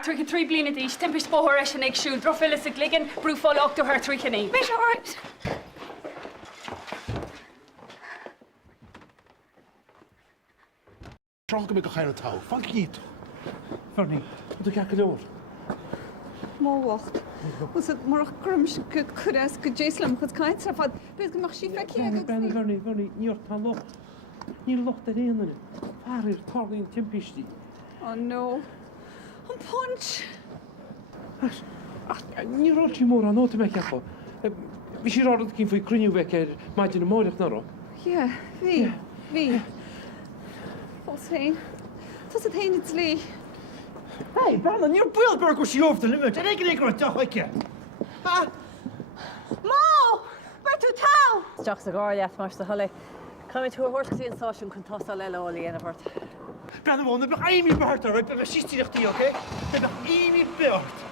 Arthur can 3 blina dís, timpis bóhar eis an éagsúil, drofilis a gligan, brúfáil ochtar her 3 canné. Bit all right. Tronk me go chael tau. Fan gyd. Fernie, wat doe ik door? Má wacht. Was het mar grums curas go Jeslam chud caiint sa fad beth gymach si feci agus ni. Fernie, niet tan loch. Niet loch de ene. Waar is Tarlin Timpisti? Oh no. An punch. Niet rolt je moor aan noten met je. Wie je raad dat voor je krunje wekker, maak je een mooi nog naar. Ja, wie? Wat heen? Dat het heen het lee. Hey, Brandon, you're Bilberg was she over the limit. En ik denk dat ik je. Ha? Mo! Betu tau! Steach a gáir mar sa thola. Caiimi tú a thuirtaí an sáisiún chun tosa le leálaí ana bhart. Brandon, we hebben nog Amy Bart, right? We hebben 60 oké? We hebben Amy Bart.